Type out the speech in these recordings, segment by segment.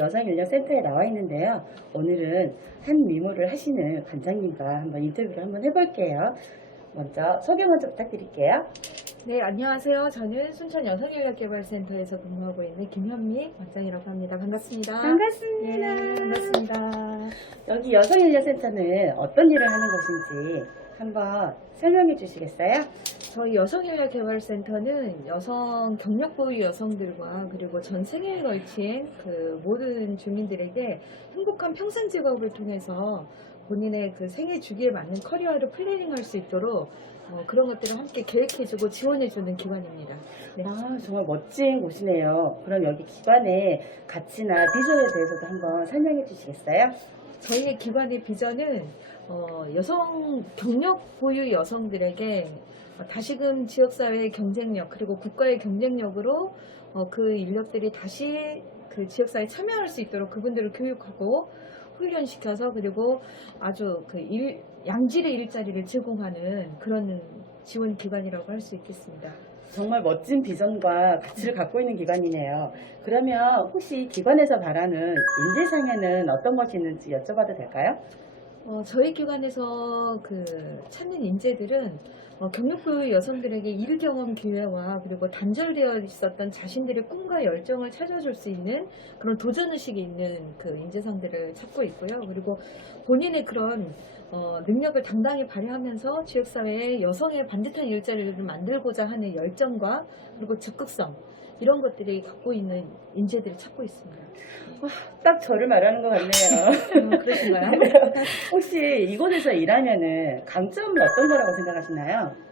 여성인력센터에 나와 있는데요. 오늘은 한 미모를 하시는 관장님과 한번 인터뷰를 한번 해볼게요. 먼저 소개 먼저 부탁드릴게요. 네, 안녕하세요. 저는 순천 여성인력개발센터에서 근무하고 있는 김현미 관장이라고 합니다. 반갑습니다. 반갑습니다. 네, 반갑습니다. 여기 여성인력센터는 어떤 일을 하는 곳인지 한번 설명해 주시겠어요? 저희 여성인력개발센터는 여성 경력보유 여성들과 그리고 전 생애에 걸친 그 모든 주민들에게 행복한 평생 직업을 통해서 본인의 그 생애 주기에 맞는 커리어를 플래닝할 수 있도록 그런 것들을 함께 계획해주고 지원해주는 기관입니다. 네. 아, 정말 멋진 곳이네요. 그럼 여기 기관의 가치나 비전에 대해서도 한번 설명해 주시겠어요? 저희 기관의 비전은 여성 경력 보유 여성들에게 다시금 지역사회의 경쟁력 그리고 국가의 경쟁력으로 그 인력들이 다시 그 지역사회에 참여할 수 있도록 그분들을 교육하고 훈련시켜서 그리고 아주 그 양질의 일자리를 제공하는 그런 지원 기관이라고 할 수 있겠습니다. 정말 멋진 비전과 가치를 갖고 있는 기관이네요. 그러면 혹시 기관에서 바라는 인재상에는 어떤 것이 있는지 여쭤봐도 될까요? 저희 기관에서 그 찾는 인재들은 경력보유 여성들에게 일 경험 기회와 그리고 단절되어 있었던 자신들의 꿈과 열정을 찾아줄 수 있는 그런 도전의식이 있는 그 인재상들을 찾고 있고요. 그리고 본인의 그런 능력을 당당히 발휘하면서 지역사회에 여성의 반듯한 일자리를 만들고자 하는 열정과 그리고 적극성 이런 것들이 갖고 있는 인재들을 찾고 있습니다. 딱 저를 말하는 것 같네요. 그러신가요? 혹시 이곳에서 일하면은 강점은 어떤 거라고 생각하시나요?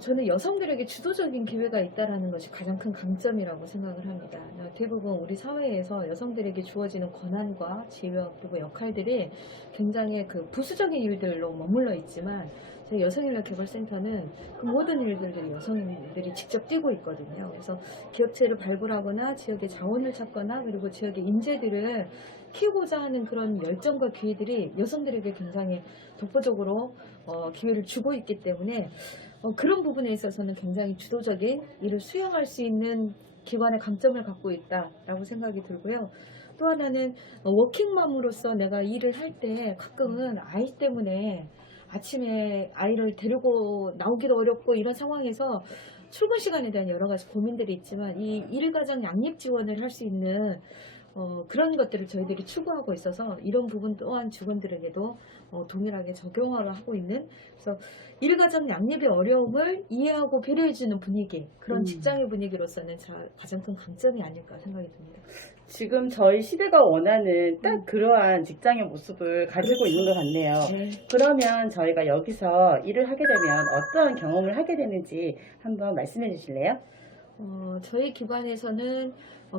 저는 여성들에게 주도적인 기회가 있다는 것이 가장 큰 강점이라고 생각을 합니다. 대부분 우리 사회에서 여성들에게 주어지는 권한과 지위와 그리고 역할들이 굉장히 그 부수적인 일들로 머물러 있지만 저희 여성인력개발센터는 그 모든 일들을 여성들이 직접 뛰고 있거든요. 그래서 기업체를 발굴하거나 지역의 자원을 찾거나 그리고 지역의 인재들을 키우고자 하는 그런 열정과 기회들이 여성들에게 굉장히 독보적으로 기회를 주고 있기 때문에 그런 부분에 있어서는 굉장히 주도적인 일을 수행할 수 있는 기관의 강점을 갖고 있다라고 생각이 들고요. 또 하나는 워킹맘으로서 내가 일을 할 때 가끔은 아이 때문에 아침에 아이를 데리고 나오기도 어렵고 이런 상황에서 출근 시간에 대한 여러 가지 고민들이 있지만 이 일가정 양립 지원을 할 수 있는 그런 것들을 저희들이 추구하고 있어서 이런 부분 또한 직원들에게도 동일하게 적용을 하고 있는 그래서 일가정 양립의 어려움을 이해하고 배려해주는 분위기 그런 직장의 분위기로서는 가장 큰 강점이 아닐까 생각이 듭니다. 지금 저희 시대가 원하는 딱 그러한 직장의 모습을 가지고 있는 것 같네요. 네. 그러면 저희가 여기서 일을 하게 되면 어떠한 경험을 하게 되는지 한번 말씀해 주실래요? 저희 기관에서는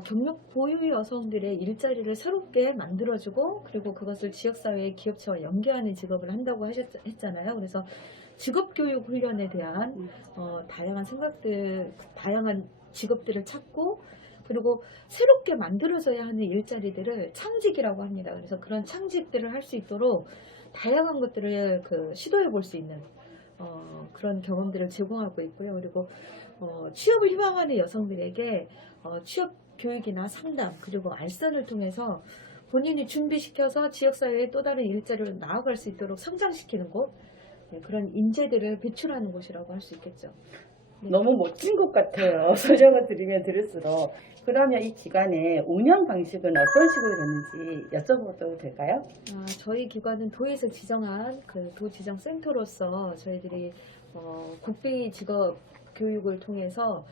경력 보유 여성들의 일자리를 새롭게 만들어주고 그리고 그것을 지역사회의 기업체와 연계하는 직업을 한다고 했잖아요. 그래서 직업교육 훈련에 대한 다양한 생각들, 다양한 직업들을 찾고 그리고 새롭게 만들어져야 하는 일자리들을 창직이라고 합니다. 그래서 그런 창직들을 할 수 있도록 다양한 것들을 그 시도해 볼 수 있는 그런 경험들을 제공하고 있고요. 그리고 취업을 희망하는 여성들에게 취업 교육이나 상담 그리고 알선을 통해서 본인이 준비시켜서 지역사회에 또 다른 일자리로 나아갈 수 있도록 성장시키는 곳 그런 인재들을 배출하는 곳이라고 할 수 있겠죠. 네. 너무 멋진 것 같아요. 설명을 들으면 들을수록. 그러면 이 기관의 운영 방식은 어떤 식으로 되는지 여쭤봐도 될까요? 저희 기관은 도에서 지정한 그 도지정 센터로서 저희들이 국비 직업 교육을 통해서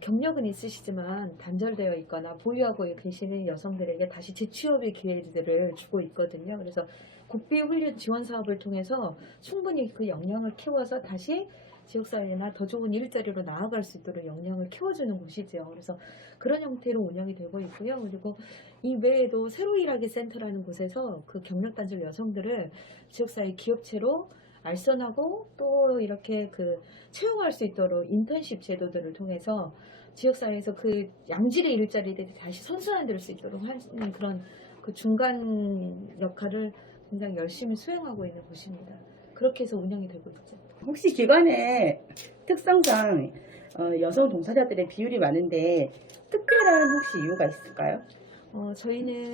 경력은 있으시지만 단절되어 있거나 보유하고 계시는 여성들에게 다시 재취업의 기회들을 주고 있거든요. 그래서 국비 훈련 지원 사업을 통해서 충분히 그 역량을 키워서 다시 지역사회나 더 좋은 일자리로 나아갈 수 있도록 역량을 키워주는 곳이죠. 그래서 그런 형태로 운영이 되고 있고요. 그리고 이 외에도 새로 일하기 센터라는 곳에서 그 경력 단절 여성들을 지역사회 기업체로 알선하고 또 이렇게 그 채용할 수 있도록 인턴십 제도들을 통해서 지역사회에서 그 양질의 일자리들이 다시 선순환될 수 있도록 하는 그런 그 중간 역할을 굉장히 열심히 수행하고 있는 곳입니다. 그렇게 해서 운영이 되고 있죠. 혹시 기관의 특성상 여성 종사자들의 비율이 많은데 특별한 혹시 이유가 있을까요? 저희는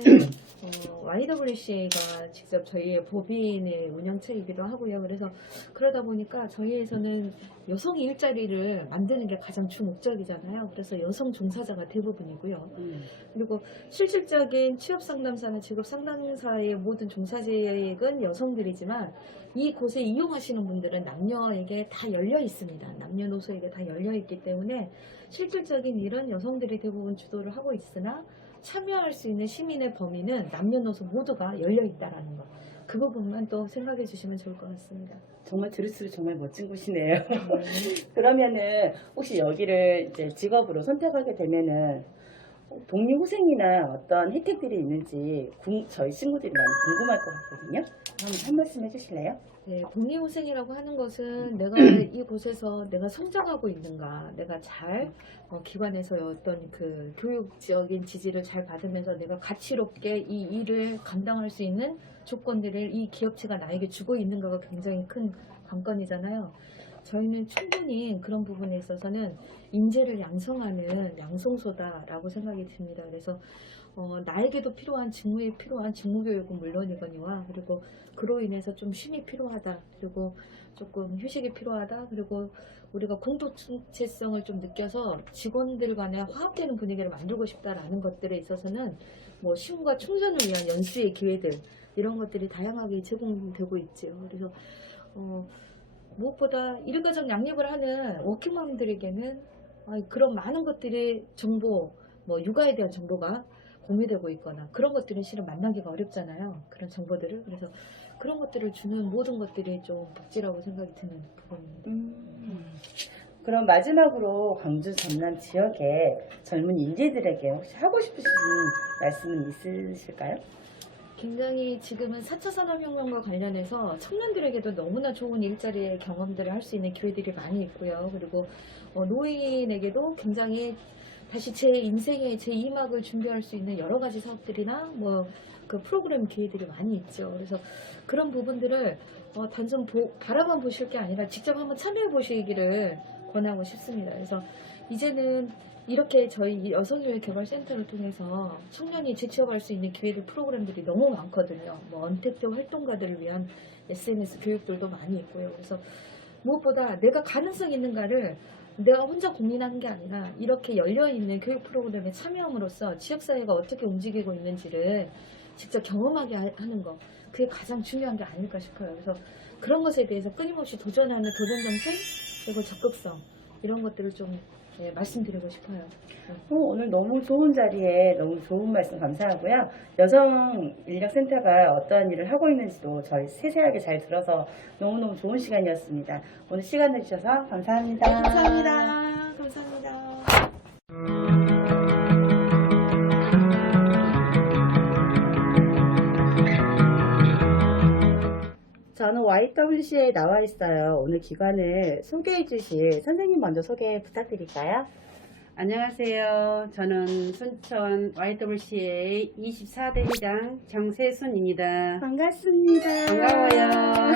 YWCA가 직접 저희의 법인의 운영체이기도 하고요. 그래서 그러다 보니까 저희에서는 여성의 일자리를 만드는 게 가장 주 목적이잖아요. 그래서 여성 종사자가 대부분이고요. 그리고 실질적인 취업 상담사나 직업 상담사의 모든 종사자액은 여성들이지만 이곳에 이용하시는 분들은 남녀에게 다 열려 있습니다. 남녀노소에게 다 열려 있기 때문에 실질적인 일은 여성들이 대부분 주도를 하고 있으나 참여할 수 있는 시민의 범위는 남녀노소 모두가 열려 있다라는 거. 그 부분만 또 생각해 주시면 좋을 것 같습니다. 정말 들을수록 정말 멋진 곳이네요. 그러면은 혹시 여기를 이제 직업으로 선택하게 되면은 복리후생이나 어떤 혜택들이 있는지 저희 친구들이 많이 궁금할 것 같거든요. 한 말씀 해주실래요? 네, 복리후생이라고 하는 것은 내가 이곳에서 내가 성장하고 있는가, 내가 잘 기관에서의 어떤 그 교육적인 지지를 잘 받으면서 내가 가치롭게 이 일을 감당할 수 있는 조건들을 이 기업체가 나에게 주고 있는가가 굉장히 큰 관건이잖아요. 저희는 충분히 그런 부분에 있어서는 인재를 양성하는 양성소다라고 생각이 듭니다. 그래서 나에게도 필요한 직무에 필요한 직무교육은 물론이거니와 그리고 그로 인해서 좀 쉼이 필요하다. 그리고 조금 휴식이 필요하다. 그리고 우리가 공동체성을 좀 느껴서 직원들 간에 화합되는 분위기를 만들고 싶다라는 것들에 있어서는 뭐 쉼과 충전을 위한 연수의 기회들 이런 것들이 다양하게 제공되고 있죠. 그래서 무엇보다 일가정 양립을 하는 워킹맘들에게는 그런 많은 것들이 정보, 뭐 육아에 대한 정보가 공유되고 있거나 그런 것들은 실은 만나기가 어렵잖아요. 그런 정보들을. 그래서 그런 것들을 주는 모든 것들이 좀 복지라고 생각이 드는 부분입니다. 그럼 마지막으로 광주 전남 지역의 젊은 인재들에게 혹시 하고 싶으신 말씀은 있으실까요? 굉장히 지금은 4차 산업혁명과 관련해서 청년들에게도 너무나 좋은 일자리의 경험들을 할 수 있는 기회들이 많이 있고요. 그리고 노인에게도 굉장히 다시 제 인생의 제2막을 준비할 수 있는 여러 가지 사업들이나 뭐 그 프로그램 기회들이 많이 있죠. 그래서 그런 부분들을 단순 바라만 보실 게 아니라 직접 한번 참여해 보시기를 권하고 싶습니다. 그래서 이제는 이렇게 저희 여성교육개발센터를 통해서 청년이 재취업할 수 있는 기회들 프로그램들이 너무 많거든요. 뭐 언택트 활동가들을 위한 SNS 교육들도 많이 있고요. 그래서 무엇보다 내가 가능성 있는가를 내가 혼자 고민하는 게 아니라 이렇게 열려있는 교육 프로그램에 참여함으로써 지역사회가 어떻게 움직이고 있는지를 직접 경험하게 하는 거 그게 가장 중요한 게 아닐까 싶어요. 그래서 그런 것에 대해서 끊임없이 도전하는 도전정신 그리고 적극성 이런 것들을 좀 말씀드리고 싶어요. 오늘 너무 좋은 자리에 너무 좋은 말씀 감사하고요. 여성인력센터가 어떠한 일을 하고 있는지도 저희 세세하게 잘 들어서 너무너무 좋은 시간이었습니다. 오늘 시간 내주셔서 감사합니다. 감사합니다. 감사합니다. 저는 YWCA에 나와 있어요. 오늘 기관을 소개해 주실 선생님 먼저 소개 부탁드릴까요? 안녕하세요. 저는 순천 YWCA 24대 회장 정세순입니다. 반갑습니다. 반가워요.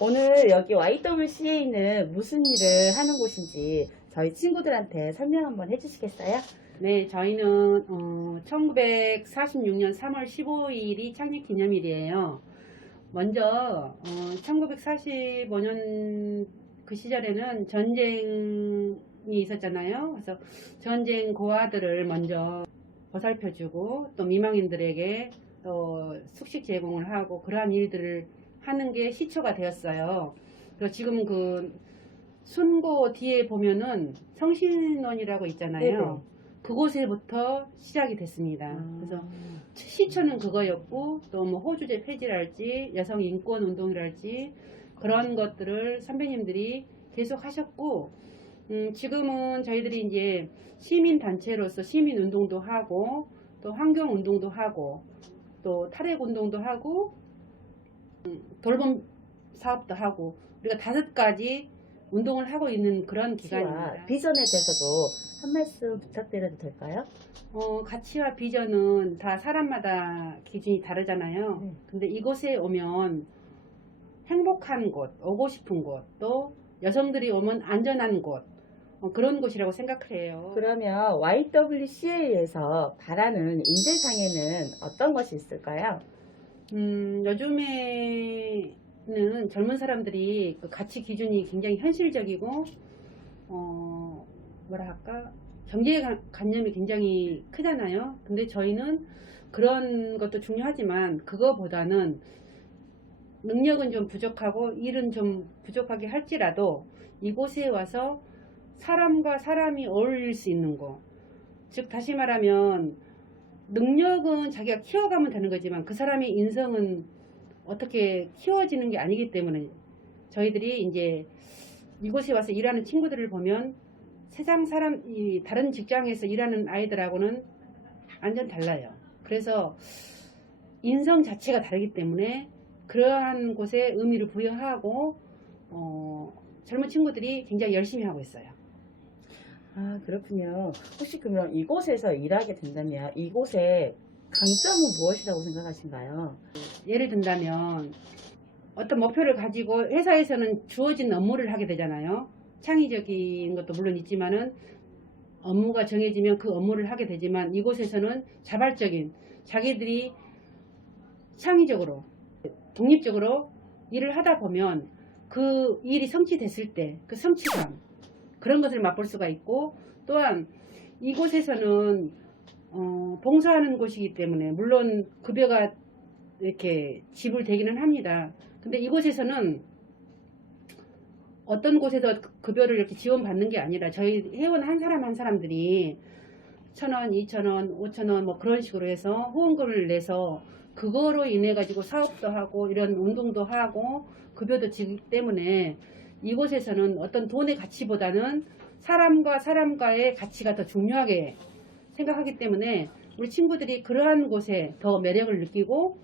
오늘 여기 YWCA는 무슨 일을 하는 곳인지 저희 친구들한테 설명 한번 해주시겠어요? 네, 저희는 1946년 3월 15일이 창립 기념일이에요. 먼저 1945년 그 시절에는 전쟁이 있었잖아요. 그래서 전쟁 고아들을 먼저 보살펴주고 또 미망인들에게 또 숙식 제공을 하고 그러한 일들을 하는 게 시초가 되었어요. 그래서 지금 그 순고 뒤에 보면은 성신원이라고 있잖아요. 네네. 그곳에부터 시작이 됐습니다. 그래서 시초는 그거였고 또 뭐 호주제 폐지랄지 여성 인권 운동이랄지 그런 것들을 선배님들이 계속 하셨고 지금은 저희들이 이제 시민 단체로서 시민 운동도 하고 또 환경 운동도 하고 또 탈핵 운동도 하고 돌봄 사업도 하고 우리가 5가지 운동을 하고 있는 그런 기관입니다. 비전에 대해서도 한 말씀 부탁드려도 될까요? 가치와 비전은 다 사람마다 기준이 다르잖아요. 근데 이곳에 오면 행복한 곳, 오고 싶은 곳, 또 여성들이 오면 안전한 곳, 그런 곳이라고 생각을 해요. 그러면 YWCA에서 바라는 인재상에는 어떤 것이 있을까요? 요즘에는 젊은 사람들이 그 가치 기준이 굉장히 현실적이고, 뭐라 할까, 경제관념이 굉장히 크잖아요. 근데 저희는 그런 것도 중요하지만 그거보다는 능력은 좀 부족하고 일은 좀 부족하게 할지라도 이곳에 와서 사람과 사람이 어울릴 수 있는 곳. 즉 다시 말하면 능력은 자기가 키워가면 되는 거지만 그 사람의 인성은 어떻게 키워지는 게 아니기 때문에 저희들이 이제 이곳에 와서 일하는 친구들을 보면 세상 사람, 다른 직장에서 일하는 아이들하고는 완전 달라요. 그래서 인성 자체가 다르기 때문에 그러한 곳에 의미를 부여하고 젊은 친구들이 굉장히 열심히 하고 있어요. 아, 그렇군요. 혹시 그러면 이곳에서 일하게 된다면 이곳의 강점은 무엇이라고 생각하신가요? 예를 든다면 어떤 목표를 가지고 회사에서는 주어진 업무를 하게 되잖아요. 창의적인 것도 물론 있지만은 업무가 정해지면 그 업무를 하게 되지만 이곳에서는 자발적인 자기들이 창의적으로 독립적으로 일을 하다 보면 그 일이 성취됐을 때 그 성취감 그런 것을 맛볼 수가 있고 또한 이곳에서는 봉사하는 곳이기 때문에 물론 급여가 이렇게 지불되기는 합니다. 근데 이곳에서는 어떤 곳에서 급여를 이렇게 지원받는 게 아니라 저희 회원 한 사람 한 사람들이 1,000원, 2,000원, 5,000원 뭐 그런 식으로 해서 후원금을 내서 그거로 인해 가지고 사업도 하고 이런 운동도 하고 급여도 지기 때문에 이곳에서는 어떤 돈의 가치보다는 사람과 사람과의 가치가 더 중요하게 생각하기 때문에 우리 친구들이 그러한 곳에 더 매력을 느끼고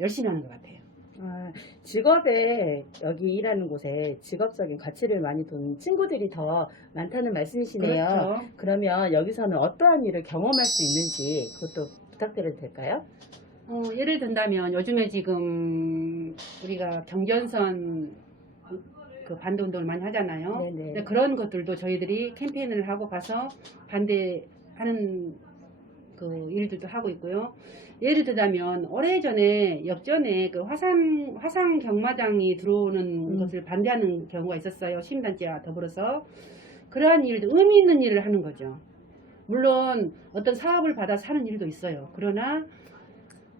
열심히 하는 것 같아요. 아, 직업에 여기 일하는 곳에 직업적인 가치를 많이 두는 친구들이 더 많다는 말씀이시네요. 그렇죠. 그러면 여기서는 어떠한 일을 경험할 수 있는지 그것도 부탁드려도 될까요? 예를 든다면 요즘에 지금 우리가 경전선 그 반대 운동을 많이 하잖아요. 네네. 근데 그런 것들도 저희들이 캠페인을 하고 가서 반대하는 그 일들도 하고 있고요. 예를 들자면 오래전에 역전에 그 화상 경마장이 들어오는 것을 반대하는 경우가 있었어요. 시민단체와 더불어서 그러한 일도 의미 있는 일을 하는 거죠. 물론 어떤 사업을 받아서 하는 일도 있어요. 그러나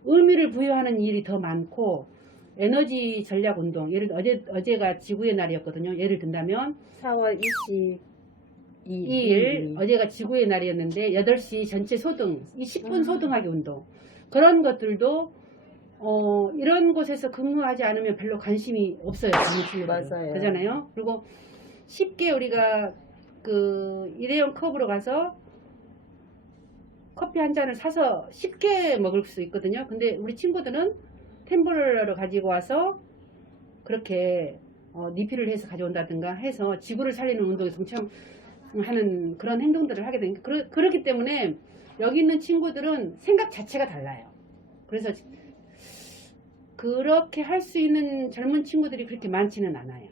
의미를 부여하는 일이 더 많고 에너지 전략 운동 예를 들어 어제가 지구의 날이었거든요. 예를 든다면 4월 22일 어제가 지구의 날이었는데 8시 전체 소등, 이 10분 아. 소등하기 운동 그런 것들도 이런 곳에서 근무하지 않으면 별로 관심이 없어요. 맞아요. 그러잖아요. 그리고 쉽게 우리가 그 일회용 컵으로 가서 커피 한 잔을 사서 쉽게 먹을 수 있거든요. 근데 우리 친구들은 템블러를 가지고 와서 그렇게 리필을 해서 가져온다든가 해서 지구를 살리는 운동에 동참하는 그런 행동들을 하게 되니까 그렇기 때문에 여기 있는 친구들은 생각 자체가 달라요. 그래서 그렇게 할 수 있는 젊은 친구들이 그렇게 많지는 않아요.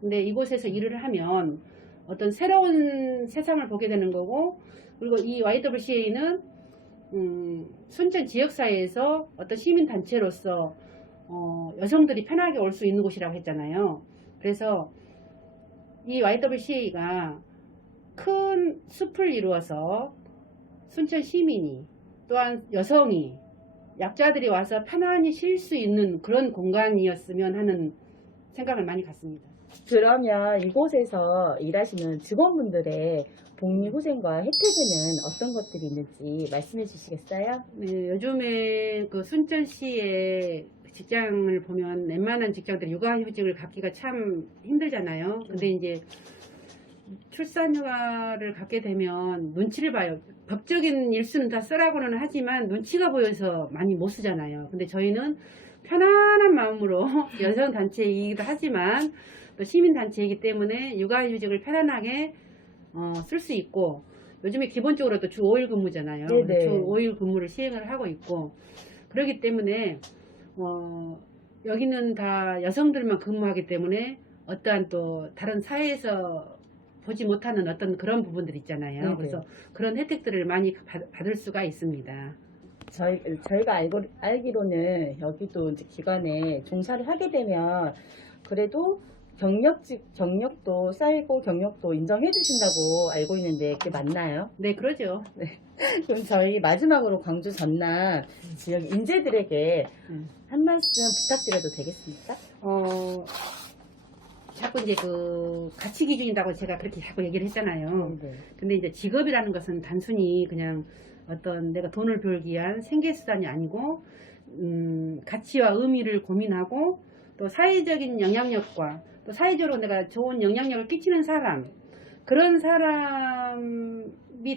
근데 이곳에서 일을 하면 어떤 새로운 세상을 보게 되는 거고 그리고 이 YWCA는 순천 지역사회에서 어떤 시민단체로서 여성들이 편하게 올 수 있는 곳이라고 했잖아요. 그래서 이 YWCA가 큰 숲을 이루어서 순천 시민이 또한 여성이 약자들이 와서 편안히 쉴 수 있는 그런 공간이었으면 하는 생각을 많이 갖습니다. 그러면 이곳에서 일하시는 직원분들의 복리 후생과 혜택에는 어떤 것들이 있는지 말씀해 주시겠어요? 네, 요즘에 그 순천시의 직장을 보면 웬만한 직장들이 육아휴직을 갖기가 참 힘들잖아요. 근데 이제 출산휴가를 갖게 되면 눈치를 봐요. 법적인 일수는 다 쓰라고는 하지만 눈치가 보여서 많이 못 쓰잖아요. 근데 저희는 편안한 마음으로 여성단체이기도 하지만 또 시민단체이기 때문에 육아휴직을 편안하게 쓸 수 있고 요즘에 기본적으로 또 주 5일 근무잖아요. 네네. 주 5일 근무를 시행을 하고 있고 그렇기 때문에 여기는 다 여성들만 근무하기 때문에 어떠한 또 다른 사회에서 보지 못하는 어떤 그런 부분들 있잖아요. 네네. 그래서 그런 혜택들을 많이 받을 수가 있습니다. 저희가 알기로는 여기도 이제 기관에 종사를 하게 되면 그래도 경력도 쌓이고 경력도 인정해 주신다고 알고 있는데 그게 맞나요? 네, 그러죠. 그럼 저희 마지막으로 광주 전남 지역 인재들에게 한 말씀 부탁드려도 되겠습니까? 자꾸 이제 그 가치 기준이라고 제가 그렇게 자꾸 얘기를 했잖아요. 네. 근데 이제 직업이라는 것은 단순히 그냥 어떤 내가 돈을 벌기 위한 생계수단이 아니고, 가치와 의미를 고민하고 또 사회적인 영향력과 또 사회적으로 내가 좋은 영향력을 끼치는 사람, 그런 사람이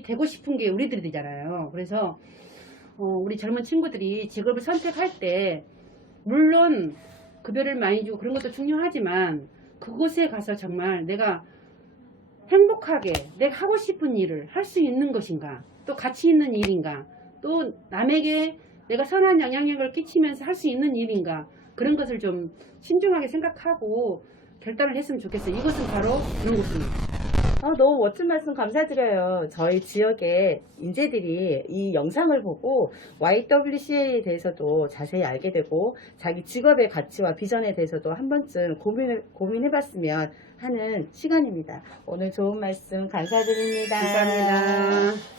되고 싶은 게 우리들이잖아요. 그래서 우리 젊은 친구들이 직업을 선택할 때 물론 급여를 많이 주고 그런 것도 중요하지만 그곳에 가서 정말 내가 행복하게 내가 하고 싶은 일을 할 수 있는 것인가, 또 가치 있는 일인가, 또 남에게 내가 선한 영향력을 끼치면서 할 수 있는 일인가, 그런 것을 좀 신중하게 생각하고 결단을 했으면 좋겠어요. 이것은 바로 그런 곳입니다. 너무 멋진 말씀 감사드려요. 저희 지역의 인재들이 이 영상을 보고 YWCA에 대해서도 자세히 알게 되고 자기 직업의 가치와 비전에 대해서도 한 번쯤 고민해봤으면 하는 시간입니다. 오늘 좋은 말씀 감사드립니다. 감사합니다.